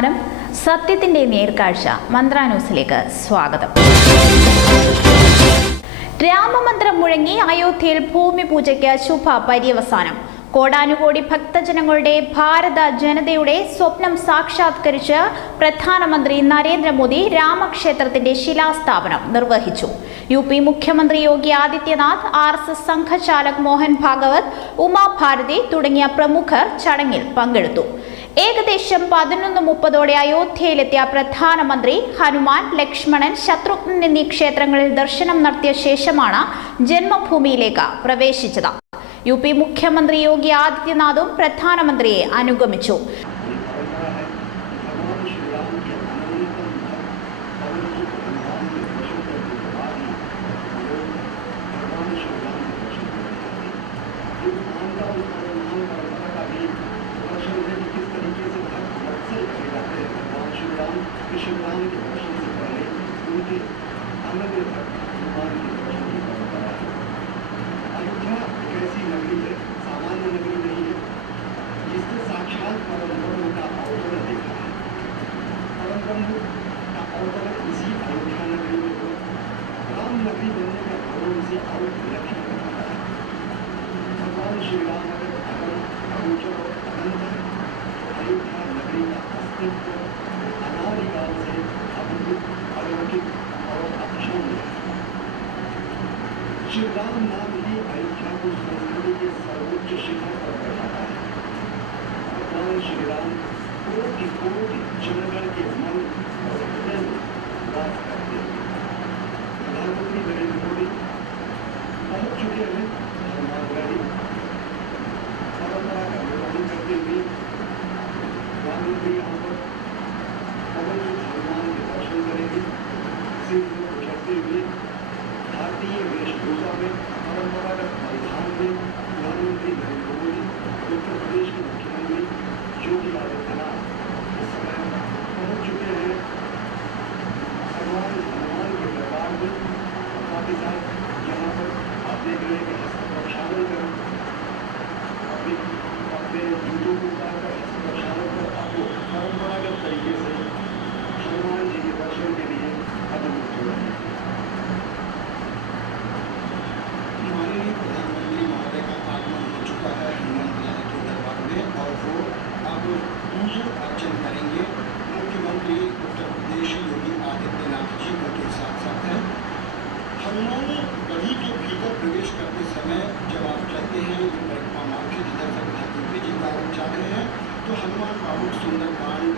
നമസ്കാരം. സത്യത്തിന്റെ നേർക്കാഴ്ച മന്ത്ര ന്യൂസിലേക്ക് സ്വാഗതം. രാമമന്ത്രം മുഴങ്ങി അയോധ്യയിൽ ഭൂമി പൂജയ്ക്ക് ശുഭ പര്യവസാനം. കോടാനുകോടി ഭക്തജനങ്ങളുടെ ഭാരത ജനതയുടെ സ്വപ്നം സാക്ഷാത്കരിച്ച് പ്രധാനമന്ത്രി നരേന്ദ്രമോദി രാമക്ഷേത്രത്തിന്റെ ശിലാസ്ഥാപനം നിർവഹിച്ചു. യുപി മുഖ്യമന്ത്രി യോഗി ആദിത്യനാഥ്, RSS സംഘചാലക് മോഹൻ ഭാഗവത്, ഉമാ ഭാരതി തുടങ്ങിയ പ്രമുഖർ ചടങ്ങിൽ പങ്കെടുത്തു. ഏകദേശം 11:30 അയോധ്യയിലെത്തിയ പ്രധാനമന്ത്രി ഹനുമാൻ, ലക്ഷ്മണൻ, ശത്രുഘ്നൻ എന്നീ ക്ഷേത്രങ്ങളിൽ ദർശനം നടത്തിയ ശേഷമാണ് ജന്മഭൂമിയിലേക്ക് പ്രവേശിച്ചത്. യുപി മുഖ്യമന്ത്രി യോഗി ആദിത്യനാഥും പ്രധാനമന്ത്രിയെ അനുഗമിച്ചു. ऐसी नगरी है, सामान्य नगरी नहीं है, जिसने साक्षात परम ब्रह्म का अवतरण देखा है। परम ब्रह्म का अवतरण इसी अयोध्या नगरी में हुआ। राम नगरी बनने का गौरव इसे और विलक्षण बनाता है। भगवान श्री राम अगर अगम, अगोचर और अनंत है, अयोध्या नगरी का अस्तित्व अनादिकाल से अद्भुत, अलौकिक और अक्षुण्ण है। श्री राम नाम ही अयोध्या को संस्कृति के सर्वोच्च शिखर पर बैठाता है। भगवान श्री राम कोटि कोटि जनगण के मन और हृदय में वास करते हैं। प्रधानमंत्री नरेंद्र मोदी पहुंच चुके हैं हनुमानगढ़ी। परंपरा का निर्वहन करते हुए प्रधानमंत्री यहाँ पर पवन हनुमान के दर्शन करेंगे। सिर पर चढ़ते हुए भारतीय वेशभूषा में, परंपरागत परिधान में प्रधानमंत्री नरेंद्र मोदी, उत्तर प्रदेश के मुख्यमंत्री योगी आदित्यनाथ इस समय पहुंच चुके हैं भगवान हनुमान के दरबार में। साथ ही साथ यहाँ पर आप देख रहे हैं कि हस्त प्रक्षालन कर अपने जूतों को उतारकर हस्त प्रक्षालन कर आपको परंपरागत तरीके से हनुमान जी के दर्शन के लिए अभिमुख हो रहे हैं। माननीय प्रधानमंत्री महोदय का आगमन हो चुका है हनुमान जी के दरबार में और वो अब पूजन अर्चन करेंगे। मुख्यमंत्री उत्तर प्रदेश योगी आदित्यनाथ जी उनके साथ साथ हैं। हनुमान गढ़ी के भीतर प्रवेश करते समय जब आप चलते हैं ये परिक्रमा मार्ग से जिधर से प्रधानमंत्री जी का जा रहे हैं तो हनुमान बाबू सुंदरकांड,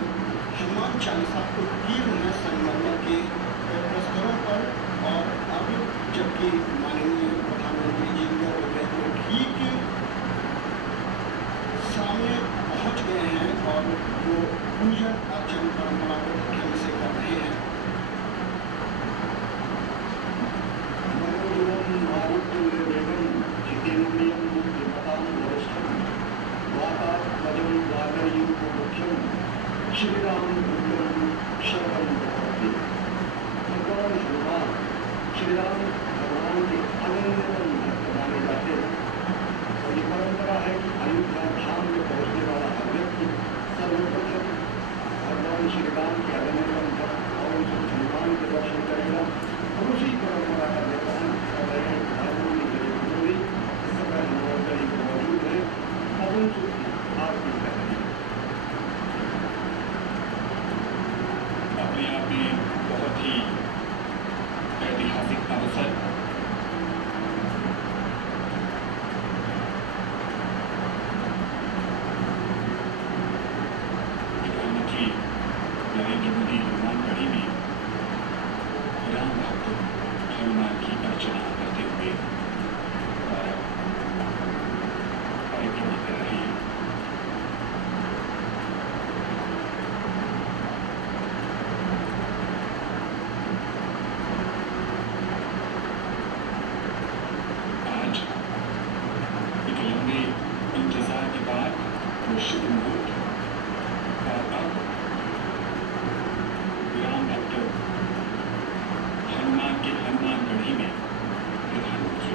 हनुमान चालीसा उत्कीर्ण है संगमरमर के प्रस्तरों पर। और अब जबकि माननीय प्रधानमंत्री जी को ठीक सामने पहुंच गए हैं और वो पूजन अर्चन परंपरागत ढंग से कर रहे हैं। श्री राम शरण भगवान हनुमान श्री राम भगवान के अनन्यतम भक्त माने जाते हैं। और ये परंपरा है कि अयोध्या धाम में पहुंचने वाला हर व्यक्ति सर्वप्रथम भगवान श्री राम के अनन्यतम भक्त और हनुमान के दर्शन करेगा। और उसी परंपरा का निर्वहन कर रहे हैं प्रधानमंत्री नरेंद्र मोदी। इस समय हनुमानगढ़ी में मौजूद है, पवन सूक्त की आरती कर रहे हैं। अपने आप में बहुत ही ऐतिहासिक अवसर। प्रधानमंत्री नरेंद्र मोदी हनुमानगढ़ी में राम भक्त हनुमान की अर्चना करते हुए परिक्रमा कर रहे हैं। लंबे इंतजार के बाद वो शुभ मुहूर्त और अब राम भक्त हनुमान के हनुमानगढ़ी में प्रधानमंत्री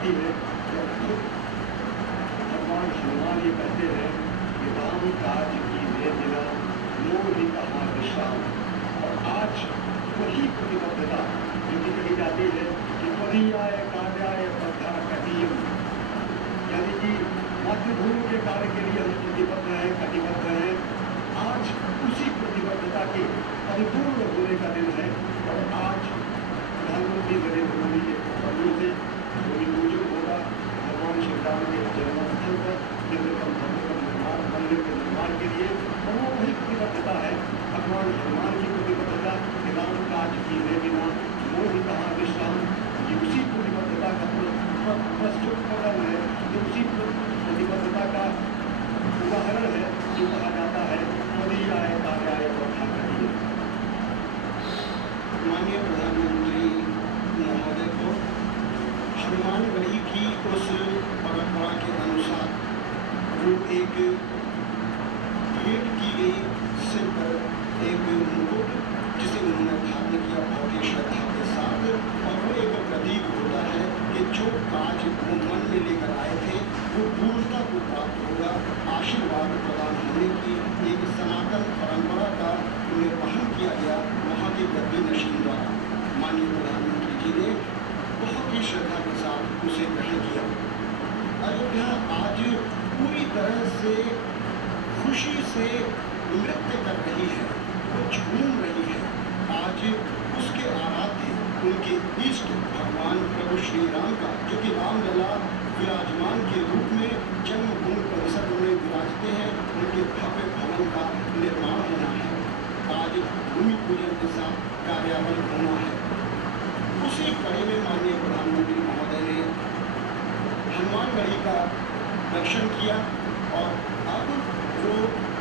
आती है जब भगवान हनुमान ये कहते हैं कि राम काज की रे दिला मोहि कहा विश्राम। और आज वही प्रतिबद्धता जो कही जाती है कि त्वदीयाय कार्याय बद्धा कटियम, यानी कि मातृभूमि के कार्य के लिए हम प्रतिबद्ध हैं, कटिबद्ध हैं। आज उसी प्रतिबद्धता के परिपूर्ण होने का दिन है और आज प्रधानमंत्री नरेंद्र मोदी के पहलू से भूमि पूजन होगा भगवान श्री राम के जन्मस्थल पर निर्मितम भव्य निर्माण मंदिर के निर्माण के लिए। और वो वही प्रतिबद्धता है भगवान हनुमान की प्रतिबद्धता कि राम काज की रे बिना मोहि कहाँ विश्राम। ये उसी प्रतिबद्धता का प्रस्तुतकरण है, जो उसी प्रतिबद्धता का उदाहरण है जो कहा जाता है त्वदीयाय कार्याय बद्धा कटियम। माननीय प्रधानमंत्री महोदय को हनुमानगढ़ी की उस परंपरा के अनुसार वो एक भेंट की गई सिर पर एक मुकुट जिसे उन्होंने धारण किया बहुत ही श्रद्धा के साथ। और वो एक प्रतीक होता है कि जो काज वो मन में लेकर आए थे वो पूर्णता को प्राप्त होगा। आशीर्वाद प्रदान होने की एक सनातन परंपरा का निर्वहन किया गया वहाँ के गद्दी नशीन द्वारा। माननीय प्रधानमंत्री जी ने बहुत ही श्रद्धा के साथ उसे ग्रहण किया। अयोध्या आज पूरी तरह से खुशी से नृत्य कर रही है, वो झूम रही है। आज उसके आराध्य उनके इष्ट भगवान प्रभु श्री राम का, जो कि रामलला विराजमान के रूप में जन्मभूमि परिसर में विराजते हैं, उनके भव्य भवन का निर्माण होना है। आज भूमि पूजन के साथ कार्यावल होना है। उसी कड़ी में माननीय प्रधानमंत्री महोदय ने हनुमानगढ़ी का दर्शन किया और अब वो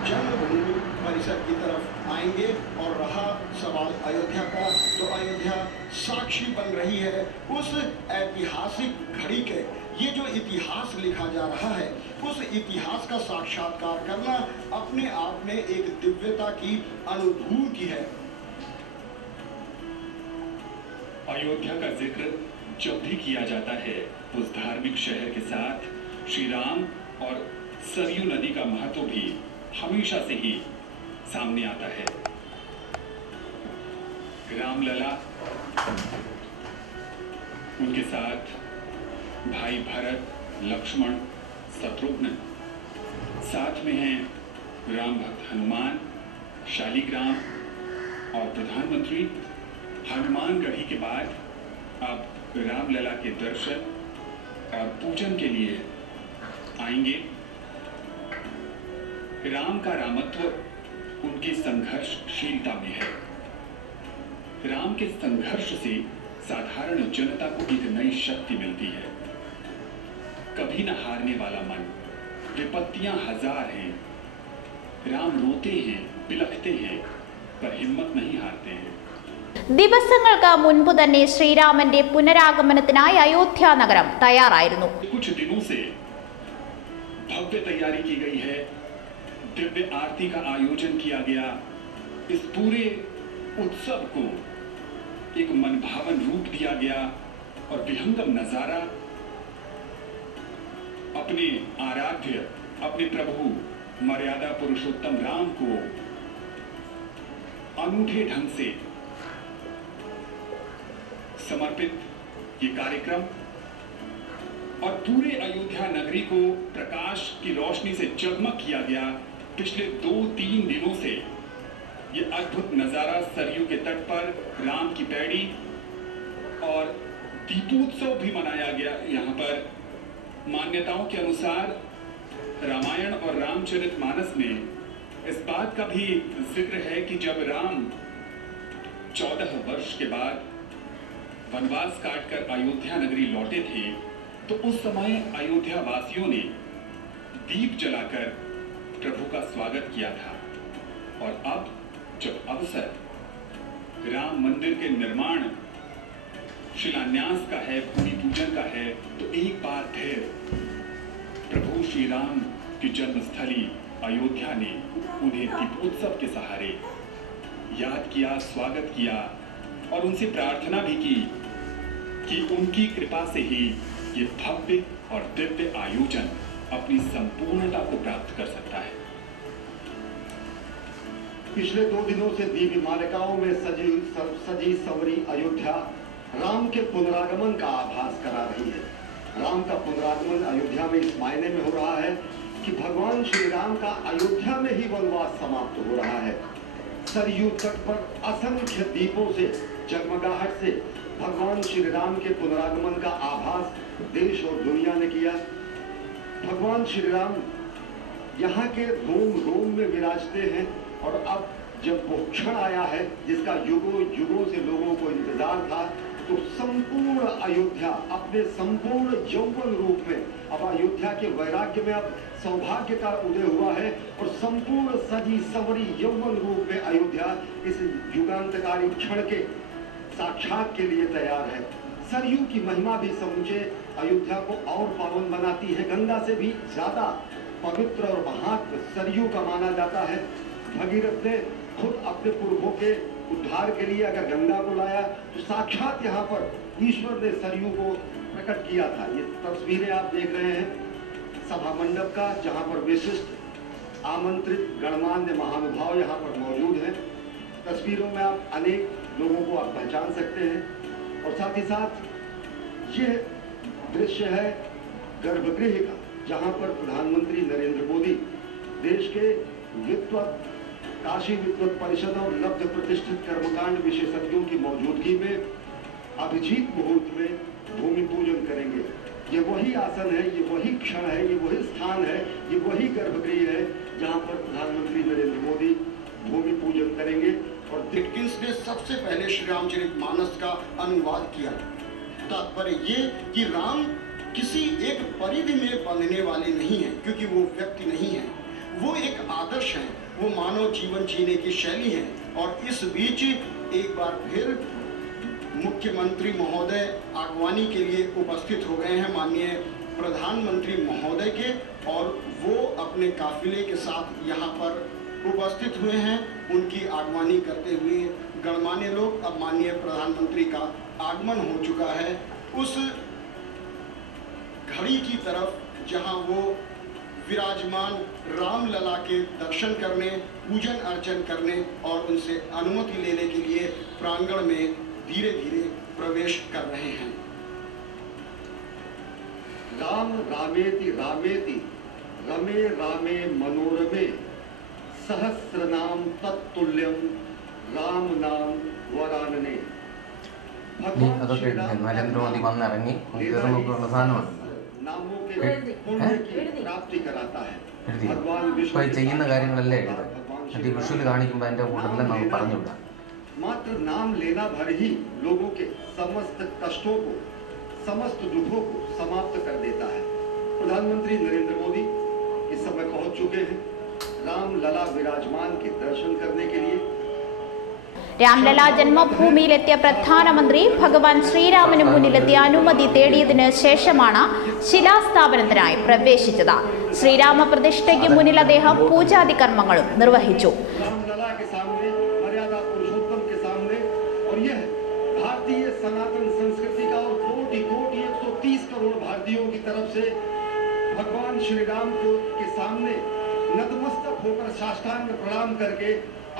जन्मभूमि परिसर की तरफ आएंगे। और रहा सवाल अयोध्या का, तो अयोध्या साक्षी बन रही है उस ऐतिहासिक घड़ी के। ये जो इतिहास लिखा जा रहा है, उस इतिहास का साक्षात्कार करना अपने आप में एक दिव्यता की अनुभूति है। अयोध्या का जिक्र जब भी किया जाता है उस धार्मिक शहर के साथ श्री राम और सरयू नदी का महत्व भी हमेशा से ही सामने आता है। रामलला, उनके साथ भाई भरत, लक्ष्मण, शत्रुघ्न, साथ में हैं राम भक्त हनुमान, शालिग्राम और प्रधानमंत्री। हनुमानगढ़ी के बाद अब रामलला के दर्शन और पूजन के लिए आएंगे। राम का रामत्व उनकी संघर्षशीलता में है। राम के संघर्ष से साधारण जनता को एक नई शक्ति मिलती है। कभी न हारने वाला मन। विपत्तियां हजार हैं, राम रोते हैं, बिलखते हैं, पर हिम्मत नहीं हारते हैं। ദിവസങ്ങൾക്ക് മുൻപ് തന്നെ ശ്രീരാമന്റെ പുനരാഗമനത്തിനായി അയോധ്യ നഗരം തയ്യാറായിരുന്നു. कुछ दिनों से भव्य तैयारी की गई है। दिव्य आरती का आयोजन किया गया। इस पूरे उत्सव को एक मनभावन रूप दिया गया और विहंगम नजारा अपने आराध्य, अपने प्रभु मर्यादा पुरुषोत्तम राम को अनूठे ढंग से समर्पित ये कार्यक्रम और पूरे अयोध्या नगरी को प्रकाश की रोशनी से जगमग किया गया। पिछले 2-3 दिनों से ये अद्भुत नजारा सरयू के तट पर राम की पैड़ी और दीपोत्सव भी मनाया गया। यहाँ पर मान्यताओं के अनुसार रामायण और रामचरितमानस में इस बात का भी जिक्र है कि जब राम 14 वर्ष के बाद वनवास काटकर अयोध्या नगरी लौटे थे, तो उस समय अयोध्या वासियों ने दीप जलाकर प्रभु का स्वागत किया था। और अब जब अवसर राम मंदिर के निर्माण शिलान्यास का है, भूमि पूजन का है, तो एक बार फिर प्रभु श्री राम की जन्मस्थली अयोध्या ने उन्हें दीपोत्सव के सहारे याद किया, स्वागत किया और उनसे प्रार्थना भी की कि उनकी कृपा से ही ये भव्य और दिव्य आयोजन अपनी संपूर्णता को प्राप्त कर सकता है। पिछले 2 दिनों से दीपमालिकाओं में सजी सवरी अयोध्या राम के पुनरागमन का आभास करा रही है। राम का पुनरागमन अयोध्या में इस मायने में हो रहा है कि भगवान श्री राम का अयोध्या में ही वनवास समाप्त हो रहा है। सरयू तट पर असंख्य दीपों से जगमगाहट से भगवान श्री राम के पुनरागमन का आभास देश और दुनिया ने किया। भगवान श्री राम यहाँ के रोम रोम में विराजते हैं और अब जब वो क्षण आया है जिसका युगों युगों से लोगों को इंतजार था, तो संपूर्ण अयोध्या अपने संपूर्ण यौवन रूप में अब अयोध्या के वैराग्य में अब सौभाग्य का उदय हुआ है और संपूर्ण सजी सवरी यौवन रूप में अयोध्या इस युगांतकारी क्षण के साक्षात के लिए तैयार है। सरयू की महिमा भी समूचे अयोध्या को और पावन बनाती है। गंगा से भी ज्यादा पवित्र और महात्म सरयू का माना जाता है। भगीरथ ने खुद अपने पूर्वों के उद्धार के लिए अगर गंगा को लाया तो साक्षात यहाँ पर ईश्वर ने सरयू को प्रकट किया था। ये तस्वीरें आप देख रहे हैं सभा मंडप का, जहाँ पर विशिष्ट आमंत्रित गणमान्य महानुभाव यहाँ पर मौजूद हैं। तस्वीरों में आप अनेक लोगों को आप पहचान सकते हैं और साथ ही साथ ये दृश्य है गर्भगृह का, जहाँ पर प्रधानमंत्री नरेंद्र मोदी देश के विद्वत काशी विद्वत परिषद और लब्ध प्रतिष्ठित कर्मकांड विशेषज्ञों की मौजूदगी में अभिजीत मुहूर्त में भूमि पूजन करेंगे। ये वही आसन है, ये वही क्षण है, ये वही स्थान है, ये वही गर्भगृह है जहां पर प्रधानमंत्री नरेंद्र मोदी भूमि पूजन करेंगे। और डिकिंस ने सबसे पहले श्री रामचरितमानस का अनुवाद किया। तात्पर्य ये कि राम किसी एक परिधि में बंधने वाले नहीं है, क्योंकि वो व्यक्ति नहीं है, वो एक आदर्श है, वो मानव जीवन जीने की शैली है। और इस बीच एक बार फिर मुख्यमंत्री महोदय आगवानी के लिए उपस्थित हो गए हैं माननीय प्रधानमंत्री महोदय के, और वो अपने काफिले के साथ यहाँ पर उपस्थित हुए हैं। उनकी आगवानी करते हुए गणमान्य लोग, अब माननीय प्रधानमंत्री का आगमन हो चुका है उस घड़ी की तरफ जहाँ वो विराजमान रामलला के दर्शन करने, पूजन अर्चन करने और उनसे अनुमति लेने के लिए प्रांगण में धीरे धीरे प्रवेश कर रहे हैं। राम रामेति रामेति रमे रामे मनोरमे सहस्रनाम तत्तुल्यम राम नाम वरानने। അതൊക്കെ നരേന്ദ്രമോദി വന്നിറങ്ങി നോക്കിയുള്ള സാധനമാണ് ഇപ്പോൾ ചെയ്യുന്ന കാര്യങ്ങളല്ലേ എഴുതുക, എന്നിട്ട് വിഷ്വൽ കാണിക്കുമ്പോൾ അതിൻ്റെ കൂടുതലും നമുക്ക് പറഞ്ഞുവിടാം। मात्र नाम लेना भर ही लोगों के समस्त कष्टों को, समस्त दुखों को समाप्त कर देता है। प्रधानमंत्री नरेंद्र मोदी इस समय पहुंच चुके हैं राम लला विराजमान के दर्शन करने के लिए। രാംലല ജന്മഭൂമിയിലെത്തിയ പ്രധാനമന്ത്രി ഭഗവാൻ ശ്രീരാമന് മുന്നിലെത്തിയ അനുമതി തേടിയതിനു ശേഷമാണ് ശിലാസ്ഥാപനത്തിനായി പ്രവേശിച്ചത്. ശ്രീരാമ പ്രതിഷ്ഠയ്ക്ക് മുന്നിൽ അദ്ദേഹം പൂജാതി കർമ്മങ്ങളും നിർവഹിച്ചു. भारतीय सनातन संस्कृति का और कोटि कोटि 130 करोड़ भारतीयों की तरफ से भगवान श्री राम को के सामने नतमस्तक होकर साष्टांग प्रणाम करके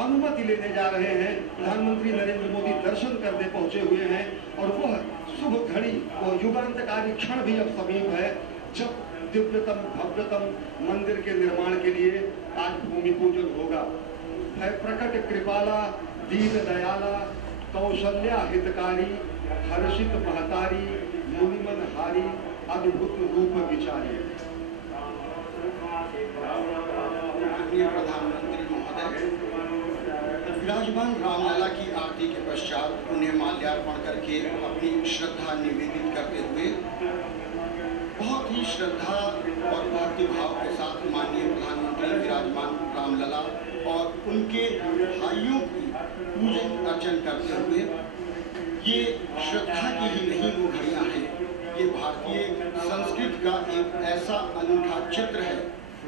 अनुमति लेने जा रहे हैं। प्रधानमंत्री नरेंद्र मोदी दर्शन करने पहुंचे हुए हैं और वह शुभ घड़ी, वह युगांतकारी क्षण भी अब समीप है जब दिव्यतम भव्यतम मंदिर के निर्माण के लिए आज भूमि पूजन होगा। है प्रकट कृपाला दीन दयाला कौशल्या हितकारी हर्षित महतारी मुनिमन हारी अद्भुत रूप विचारी। प्रधानमंत्री महोदय विराजमान रामलला की आरती के पश्चात उन्हें माल्यार्पण करके अपनी श्रद्धा निवेदित करते हुए बहुत ही श्रद्धा और भक्तिभाव के साथ माननीय प्रधानमंत्री विराजमान रामलला और उनके भाइयों की पूजन अर्चन करते हुए, ये श्रद्धा की ही नहीं वो घड़ियाँ हैं, ये भारतीय संस्कृति का एक ऐसा अनूठा चित्र है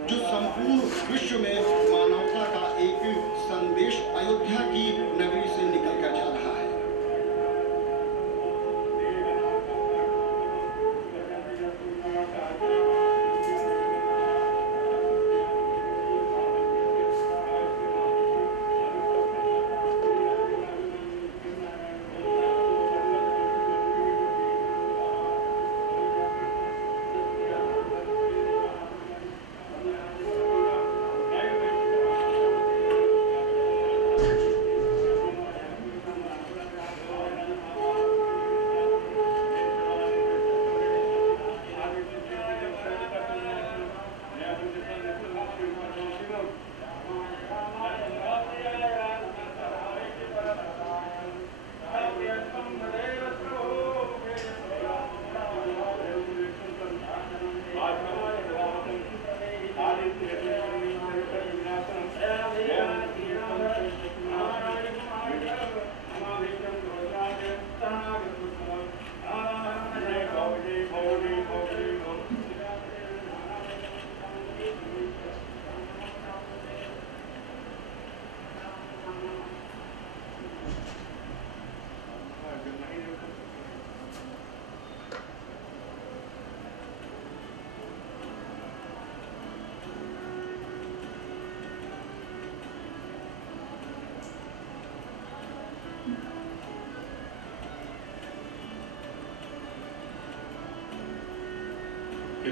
जो संपूर्ण विश्व में मानवता का एक संदेश अयोध्या की नगरी से निकल कर जा रहा है।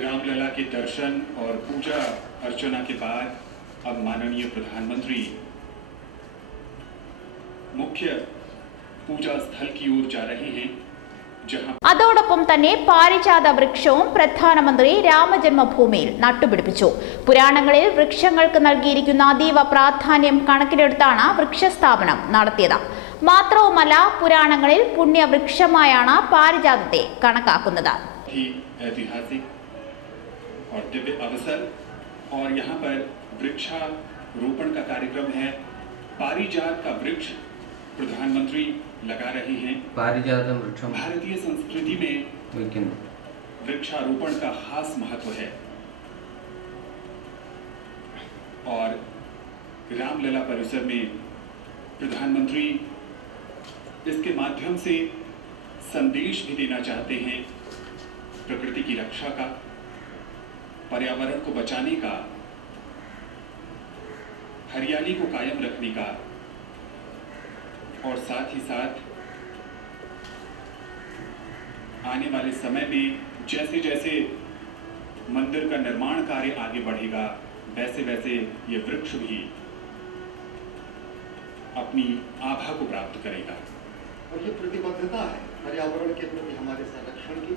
रामलला के दर्शन और पूजा अर्चना के बाद अब माननीय प्रधानमंत्री मुख्य पूजा स्थल की ओर जा रहे हैं, जहां അതോടൊപ്പം തന്നെ പാരിജാത വൃക്ഷവും പ്രധാനമന്ത്രി രാമജന്മഭൂമിയിൽ നട്ടുപിടിപ്പിച്ചു. പുരാണങ്ങളിൽ വൃക്ഷങ്ങൾക്ക് നൽകിയിരിക്കുന്ന അതീവ പ്രാധാന്യം കണക്കിലെടുത്താണ് വൃക്ഷസ്ഥാപനം നടത്തിയത്. മാത്രവുമല്ല, പുരാണങ്ങളിൽ പുണ്യവൃക്ഷമായാണ് പാരിജാതത്തെ കണക്കാക്കുന്നത്. ऐतिहासिक और दिव्य अवसर और यहाँ पर वृक्षारोपण का कार्यक्रम है। पारिजात का वृक्ष प्रधानमंत्री लगा रहे हैं। पारिजात वृक्ष भारतीय संस्कृति में वृक्षारोपण का खास महत्व है और रामलला परिसर में प्रधानमंत्री इसके माध्यम से संदेश भी देना चाहते हैं, प्रकृति की रक्षा का, पर्यावरण को बचाने का, हरियाली को कायम रखने का और साथ ही साथ आने वाले समय में जैसे जैसे मंदिर का निर्माण कार्य आगे बढ़ेगा, वैसे वैसे ये वृक्ष भी अपनी आभा को प्राप्त करेगा। और ये प्रतिबद्धता है पर्यावरण के प्रति हमारे संरक्षण की।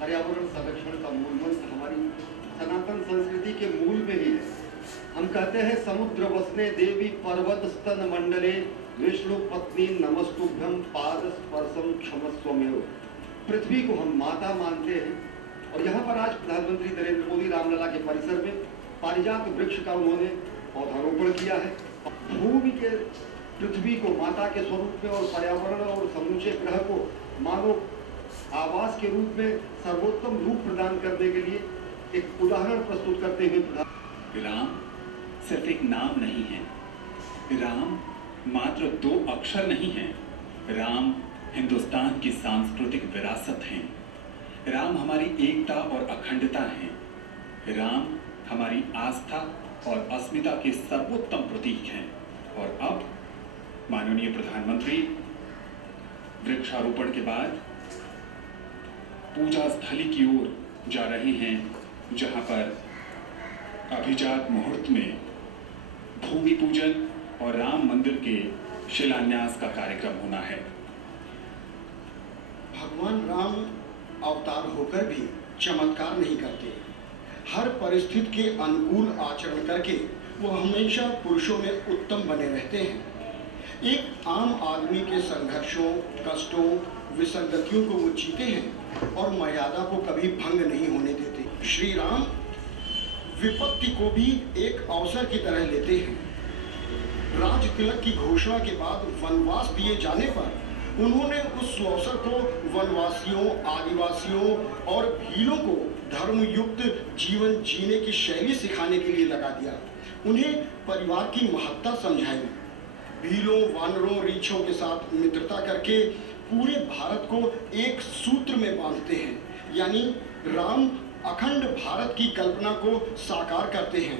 पर्यावरण संरक्षण का मूल मंत्र हमारी सनातन संस्कृति के मूल में ही है। हम कहते हैं समुद्र वसने देवी पर्वत स्तन मंडले विष्णु पत्नी नमस्तुभ्यं पाद स्पर्शम क्षमस्वमेव। पृथ्वी को हम माता मानते हैं और यहाँ पर आज प्रधानमंत्री नरेंद्र मोदी रामलला के परिसर में पारिजात वृक्ष का उन्होंने पौधारोपण किया है। भूमि के पृथ्वी को माता के स्वरूप में और पर्यावरण और समूचे ग्रह को मानव आवास के रूप में सर्वोत्तम रूप प्रदान करने के लिए एक उदाहरण प्रस्तुत करते हुए राम सिर्फ एक नाम नहीं है, राम मात्र 2 अक्षर नहीं है, राम हिंदुस्तान की सांस्कृतिक विरासत हैं, राम हमारी एकता और अखंडता है, राम हमारी आस्था और अस्मिता के सर्वोत्तम प्रतीक हैं। और अब माननीय प्रधानमंत्री वृक्षारोपण के बाद पूजा स्थली की ओर जा रहे हैं, जहां पर अभिजात मुहूर्त में भूमि पूजन और राम मंदिर के शिलान्यास का कार्यक्रम होना है। भगवान राम अवतार होकर भी चमत्कार नहीं करते। हर परिस्थिति के अनुकूल आचरण करके वो हमेशा पुरुषों में उत्तम बने रहते हैं। एक आम आदमी के संघर्षों, कष्टों, विसंगतियों को वो जीते हैं और मर्यादा को कभी भंग नहीं होने देते। श्री राम विपत्ति को भी एक अवसर की तरह लेते हैं। राज तिलक की घोषणा के बाद वनवास दिए जाने पर उन्होंने उस अवसर को वनवासियों, आदिवासियों और भीलों को धर्मयुक्त जीवन जीने की शैली सिखाने के लिए लगा दिया। उन्हें परिवार की महत्ता समझाई। भीलों, वानरों, रीछों के साथ मित्रता करके पूरे भारत को एक सूत्र में बांधते हैं। यानी राम अखंड भारत की कल्पना को साकार करते हैं।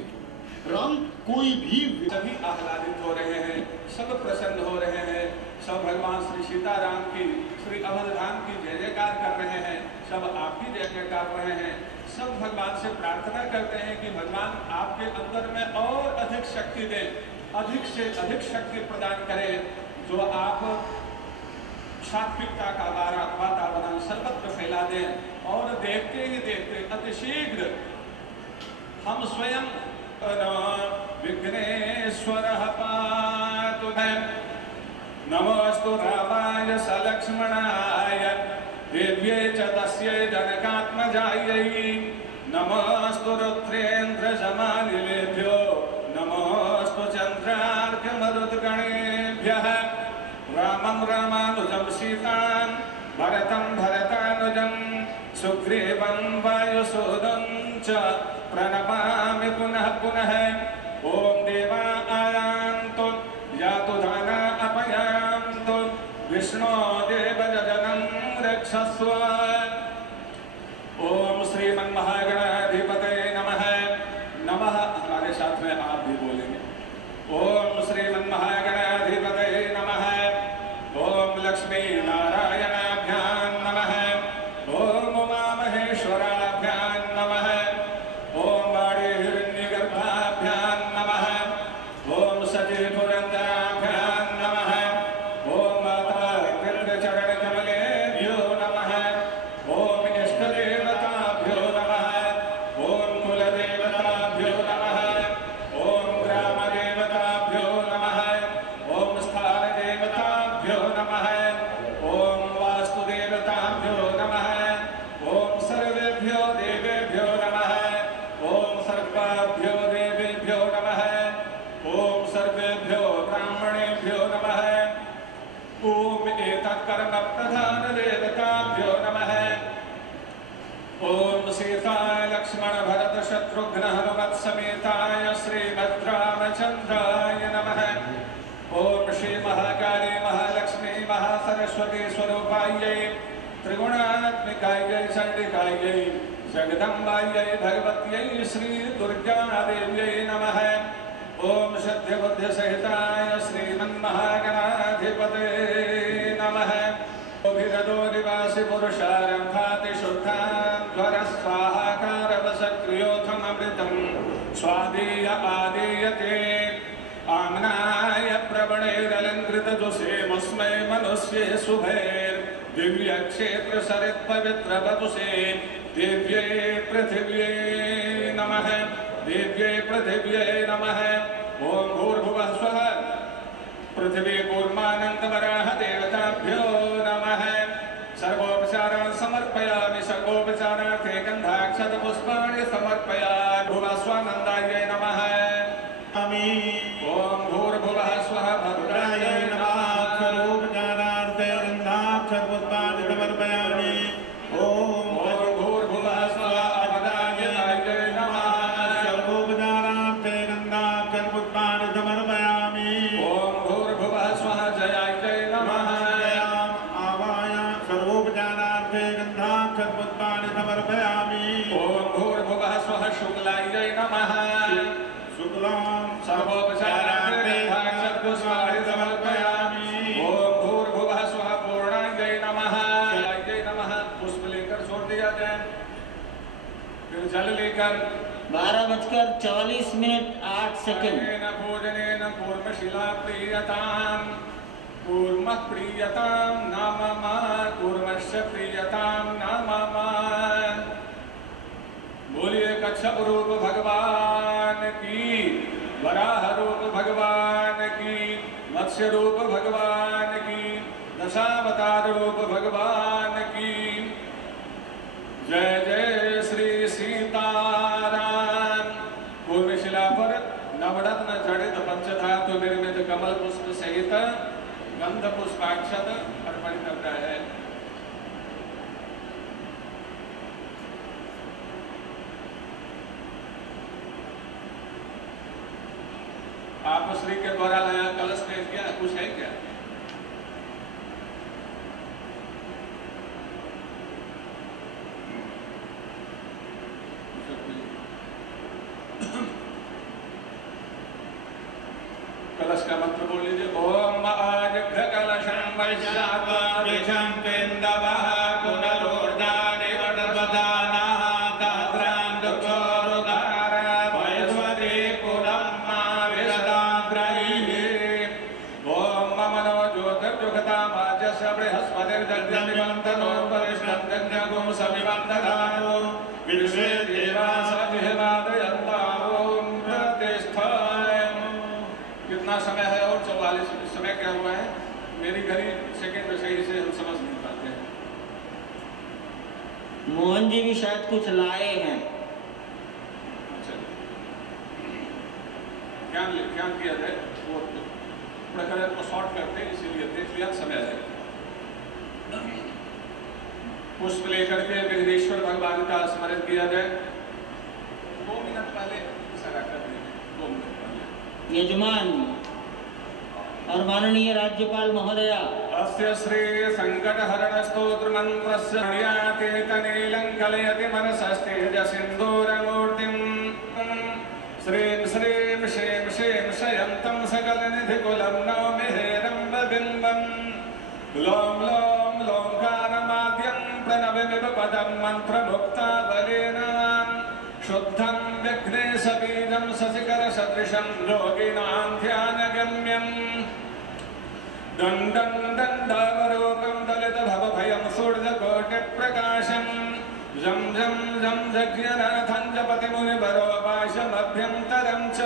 राम कोई भी सभी आह्लादित हो रहे हैं, सब प्रसन्न हो रहे हैं, सब भगवान श्री सीताराम की, श्री अवधधाम की जय जयकार कर रहे हैं, सब आपकी जय जयकार कर रहे हैं। सब भगवान से प्रार्थना करते हैं कि भगवान आपके अंदर में और अधिक शक्ति दें, अधिक से अधिक शक्ति प्रदान करें, जो आप सात्विकता का वातावरण सर्वत्र फैला दें। और देखते ही देखते अतिशीघ्र हम स्वयं विघ्नेश्वरः पातु नमोऽस्तु रामाय सलक्ष्मणाय दिव्ये च तस्यै जनकात्मजायै नमोऽस्तु रुद्रेन्द्रशमानिलेभ्यो नमोऽस्तु चन्द्रार्कमरुद्गणेभ्यः रामं रामानुजं सीतां भरतं भरतानुजं सुग्रीवं वायुसूदं च प्रणमामि पुनः पुनः। ॐ देवा आयान्तु यातु दाना अपयान्तु विष्णो देवजनं रक्षस्व। ओम श्रीमन्महागणाधिपतये नमः। नमः हमारे साथ में आप भी बोलेंगे। ओम श्रीमन्महागणाधिपतये नमः। ओम लक्ष्मी नारायणाभ्यां नमः। ओम उमामहेश्वराभ्यां नमः। ओम वाणी हिरण्यगर्भाभ्यां नमः। ओम सती पुरन्दराभ्यां नमः। ओम माता चरणकमलेभ्यो नमः। ओम इष्टदेवताभ्यो नमः। ओम कुलदेवताभ्यो नमः। ओम ग्रामदेवताभ्यो नमः। ओम स्थानदेवताभ्यो नमः। ओम वास्तुदेवताभ्यो नमः। ओम सर्वेभ्यो देवेभ्यो नमः। ओम सर्वाभ्यो देवेभ्यो नमः। ओम सर्वेभ्यो ब्राह्मणेभ्यो नमः। ओम एतत्कर्म प्रधान देवताभ्यो नमः। ओम सीता लक्ष्मण भरत शत्रुघ्न हनुमत् समेताय श्रीभद्रामचंद्राय नमः। ओम श्री महाकाली महालक्ष्मी महासरस्वती स्वरूपायै त्रिगुणात्मिकायै चंडिकायै जगदम्बायै भगवत्यै श्री दुर्गा देव्यै नमः। ओम सत्य बुद्ध सहिताय श्रीमन्महागणाधिपते नमः। अभिरदो निवासि पुरुषारंभाति शुद्धां स्वाहाकारवसक्रियोथमृतं स्वादीय आदीयते आम्नाय प्रवणैरलङ्कृतजुषे मुस्मै मनुष्ये शुभैर् दिव्यक्षेत्र सरित् पवित्र वपुषे दिव्ये पृथिव्ये नमः। दिव्ये पृथिव्ये नमः। ओम भूर्भुवः स्वः पृथिवी कूर्मानन्दवराह देवताभ्यो नमः। सर्वोपचारान् समर्पयामि। सर्वोपचारार्थे गन्धाक्षतपुष्पाणि समर्पयामि। भुवः स्वानन्दायै नमः। ओम भूर्भुवः स्वः भद्राय नमः। सर्वोपचारार्थे गन्धाक्षतपुष्पाणि समर्पयामि। ओम भूर्भुवः स्वः भद्राय नमः। सर्वोपचारार्थे गन्धाक्षतपुष्पाणि समर्पयामि। ओम भूर्भुवः स्वः जयायै नमः। आवाय सर्वोपचारार्थे गन्धाक्षतपुष्पाणि समर्पयामि। ओम भूर्भुवः स्वः शुक्लायै नमः। शुक्लां सर्वोपचारार्थे गन्धाक्षतपुष्पाणि समर्पयामि। ओम भूर्भुवः स्वः पूर्णायै नमः। जयायै नमः। पुष्प लेकर छोड़ दिया जाए, फिर जल लेकर 12:44 भोजनेन कूर्मशिला प्रीयतां कूर्मः प्रीयतां नाम मा कूर्मश्च प्रीयतां नाम मा। बोलिए कच्छप रूप भगवान की, वराह रूप भगवान की, मत्स्य रूप भगवान की, दशावतार रूप भगवान की। जय जय श्री सीताराम। कूर्मशिला पर नवरत्न जड़ित पंचधातु निर्मित कमल पुष्प सहित गंध पुष्पाक्षत अर्पण करता है। आप श्री के द्वारा लाया कलश में क्या कुछ है क्या? कलश का मंत्र बोल लीजिए। ओम आजघ्र कलशं वैशाखादिशं पेन्दवः पुनरोर्जानि वडवदानाः दाद्रां दुक्षोरुदारा वैश्वरी पुरं मा विरदाग्रैः। ओम ममनो ज्योतिर्जुगतामाजस्य बृहस्पतिर्जन्यमिवन्तनो वरिष्ठं जन्यगुं समिवन्दधानो विश्वे देवाः सजिह्वादयन्ताम् प्रतिष्ठाय। कितना समय है और 44 समय क्या हुआ है? मेरी घड़ी सेकंड सही से हम समझ नहीं पाते हैं। मोहन जी भी शायद कुछ लाए हैं। अच्छा, ज्ञान किया जाए वो प्रकरण को शॉर्ट करते हैं, इसीलिए देख लिया समय है। पुष्प लेकर के विघ्नेश्वर किया जाए। 2 मिनट पहले इशारा कर दीजिए, 2 मिनट पहले। यजमान और माननीय राज्यपाल महोदया, अस्य श्री संकट हरण स्तोत्र मंत्रस्य याते तनीलं कलयति मनसस्तेज सिंदूरमूर्तिं श्रीं श्रीं शें शें शयन्तं सकलनिधिकुलं नौमि हेरम्बबिम्बं लों लों लोंकारमाद्यं प्रणवविपदं मन्त्रमुक्तावलेन शुद्धं विघ्नेशबीजं शशिकरसदृशं योगिनां ध्यानगम्यम् दण्डं दण्डावरोकं दलितभवभयं सूर्यकोटिप्रकाशं जं जं जं जज्ञनाथं जपतिमुनिवरोपाशमभ्यन्तरं च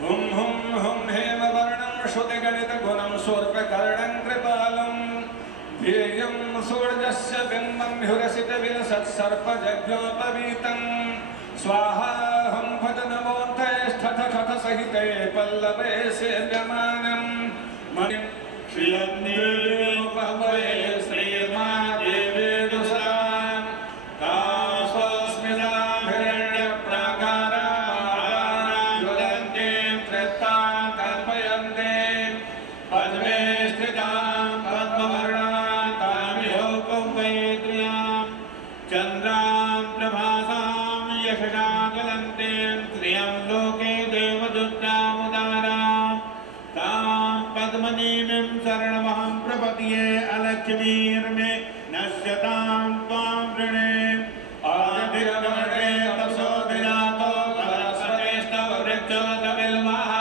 हुं हुं हुं हेमवर्णं श्रुतिगणितगुणं शूर्पकर्णं कृपालं ध्येयं सूर्यस्य बिम्बं ह्युरसितविलसत्सर्पजज्ञोपवीतं स्वाहा हं फट नमोऽन्ते ठठ ठठ सहिते पल्लवे सेव्यमानं मणिं श्रियन्देवोपहवये श्रीमादेवे दुसां कास्वस्मितां हिरण्यप्राकारां ज्वलन्तीं तृप्तां कल्पयन्ते पद्मे स्थितां पद्मवर्णां तामिहो कुम्भैत्र्यां चन्द्रां प्रभासां यशसा ज्वलन्तीं श्रियं लोके देवदुष्टामुदारां तां पद्मनीमिं शरणमहं प्रपद्ये अलक्ष्मीर्मे नश्यतां त्वां वृणे आदिर्गणे तपसो विरातो वनस्पतिस्तव वृक्षोतबिल्वः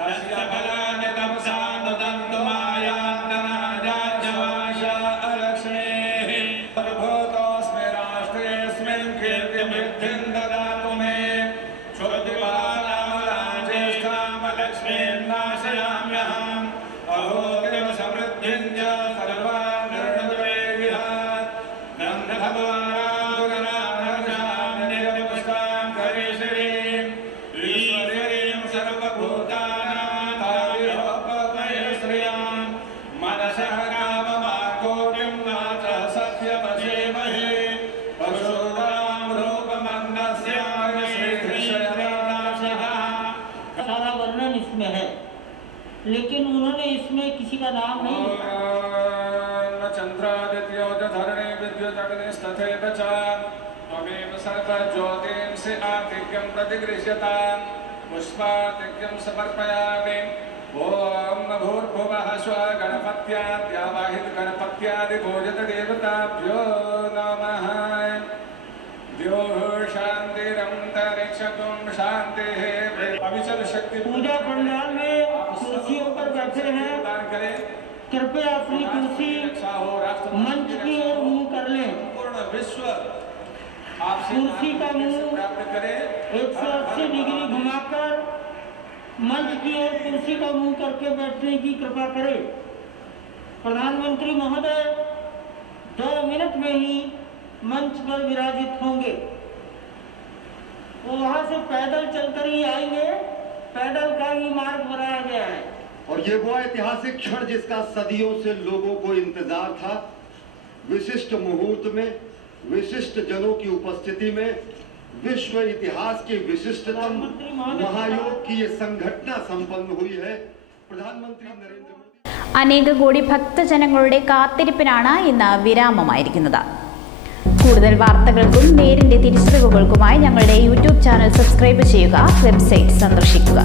तस्य फलानि तपसा नुदन्तु मायान्तराजाज्यवाशा अलक्ष्मीः प्रभूतोऽस्मि राष्ट्रेऽस्मिन् कीर्तिवृद्धिं ददातु मे क्षुद्रपालाज्येष्ठामलक्ष्मीं नाशयाम्यहम् अहोग्रवसमृद्धिं च सर्वान् निर्णुद्वेगिहात् नन्दभगवानां करीश्वरीं ईश्वरीं सर्वभूतानां मनसः काममार्गोऽयं वाचः सत्यमधीमहि परशुरां रूपमन्नस्याय श्रीकृष्णदासः। सारा वर्णन इसमें है, लेकिन उन्होंने इसमें किसी का नाम नहीं लिखा। चंद्रादित्यो धरणे विद्युदग्निस्तथैव च त्वमेव सर्वज्योतिंसि आतिथ्यं प्रतिगृह्यतां पुष्पातिथ्यं समर्पयामि। ॐ भूर्भुवः स्वः गणपत्याद्यावाहित गणपत्यादिपूजित देवताभ्यो नमः। द्योः शान्तिरन्तरिक्षं शान्तिः। अविचल शक्ति पूजा पंडाल में कुर्सियों पर बैठे हैं, कृपया अपनी कुर्सी मंच की ओर मुंह कर लें। पूर्ण विश्व कुर्सी का मुंह प्राप्त करे 180 डिग्री घुमाकर मंच की ओर कुर्सी का मुंह करके बैठने की कृपा करें। प्रधानमंत्री महोदय 2 मिनट में ही मंच पर विराजित होंगे। वो वहां से पैदल चलकर ही आएंगे, पैदल का ही मार्ग बनाया गया है। और ये वो ऐतिहासिक क्षण जिसका सदियों से लोगों को इंतजार था। विशिष्ट मुहूर्त में विशिष्ट जनों की उपस्थिति में विश्व इतिहास के विशिष्टतम महायोग की ये संघटना संपन्न हुई है। प्रधानमंत्री नरेंद्र मोदी അനേക കോടി ഭക്തജനങ്ങളുടെ കാത്തിരിപ്പിനാണ് ഇന്ന് വിരാമമായിരിക്കുന്നത്. കൂടുതൽ വാർത്തകൾക്കും നേരിന്റെ തിരിച്ചറിവുകൾക്കുമായി ഞങ്ങളുടെ യൂട്യൂബ് ചാനൽ സബ്സ്ക്രൈബ് ചെയ്യുക, വെബ്സൈറ്റ് സന്ദർശിക്കുക.